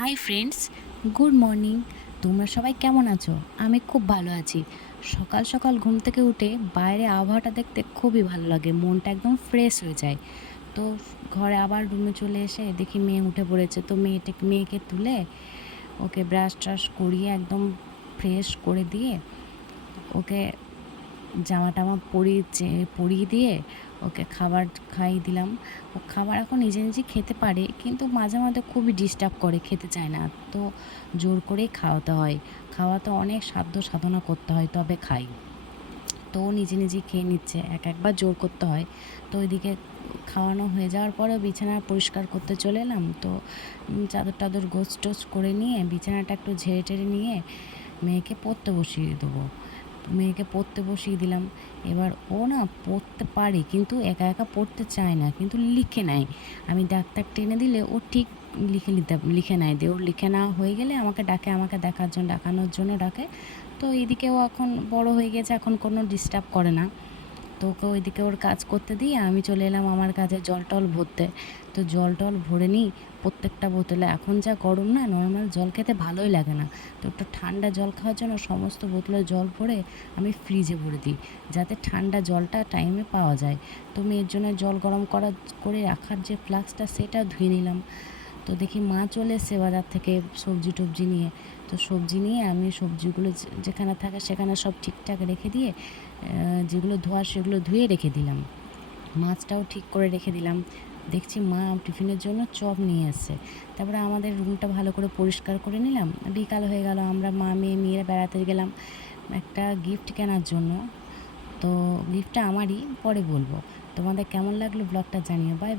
Hi friends, good morning. তোমরা সবাই কেমন আছো? আমি খুব ভালো আছি। সকাল সকাল ঘুম থেকে উঠে বাইরে আবহাওয়াটা দেখতে খুবই ভালো লাগে, মনটা একদম ফ্রেশ হয়ে যায়। তো ঘরে আবার রুমে চলে এসে দেখি মেয়ে উঠে পড়েছে, তো মেয়েকে তুলে ওকে ব্রাশ ট্রাশ করিয়ে একদম ফ্রেশ করে দিয়ে ওকে জামা টামা পরিয়ে দিয়ে ওকে খাবার খাইয়ে দিলাম। ও খাবার এখন নিজে নিজে খেতে পারে, কিন্তু মাঝে মাঝে খুবই ডিস্টার্ব করে, খেতে চায় না। তো জোর করেই খাওয়াতে হয়। খাওয়াতে অনেক সাধ্য সাধনা করতে হয়, তবে খাই। তো ও নিজে নিজেই খেয়ে নিচ্ছে, একবার জোর করতে হয়। তো ওইদিকে খাওয়ানো হয়ে যাওয়ার পরেও বিছানা পরিষ্কার করতে চলে এলাম। তো চাদর টাদর গোছ টোছ করে নিয়ে বিছানাটা একটু ঝেড়ে টেড়ে নিয়ে মেয়েকে পড়তে বসিয়ে দেবো। মেয়েকে পড়তে বসিয়ে দিলাম। এবার ও না পড়তে পারে, কিন্তু একা একা পড়তে চায় না, কিন্তু লিখে নেয়। আমি ডাক্তার টেনে দিলে ও ঠিক লিখে নেয়। দিয়ে ওর লিখে নেওয়া হয়ে গেলে আমাকে ডাকে, আমাকে দেখানোর জন্য ডাকে। তো এইদিকে ও এখন বড় হয়ে গেছে, এখন কোনো ডিস্টার্ব করে না। তো ওকে ওইদিকে ওর কাজ করতে দিয়ে আমি চলে এলাম আমার কাজে জল টল ভরতে। তো জল টল ভরে নিই প্রত্যেকটা বোতলে। এখন যা গরম না, নর্মাল জল খেতে ভালোই লাগে না। তো একটু ঠান্ডা জল খাওয়ার জন্য সমস্ত বোতলে জল ভরে আমি ফ্রিজে ভরে দিই, যাতে ঠান্ডা জলটা টাইমে পাওয়া যায়। তো মেয়ের জন্য জল গরম করে রাখার যে ফ্লাক্সটা, সেটা ধুয়ে নিলাম। তো দেখি মা চলে এসছে বাজার থেকে সবজি টবজি নিয়ে। তো সবজি নিয়ে আমি সবজিগুলো যেখানে থাকে সেখানে সব ঠিকঠাক রেখে দিয়ে যেগুলো ধোয়ার সেগুলো ধুয়ে রেখে দিলাম। মাছটাও ঠিক করে রেখে দিলাম। দেখছি মা টিফিনের জন্য চপ নিয়ে এসছে। তারপরে আমাদের রুমটা ভালো করে পরিষ্কার করে নিলাম। বিকাল হয়ে গেল, আমরা মেয়েরা বেড়াতে গেলাম একটা গিফট কেনার জন্য। তো গিফটটা আমারই, পরে বলবো। তোমাদের কেমন লাগলো ব্লগটা জানিও। বাই।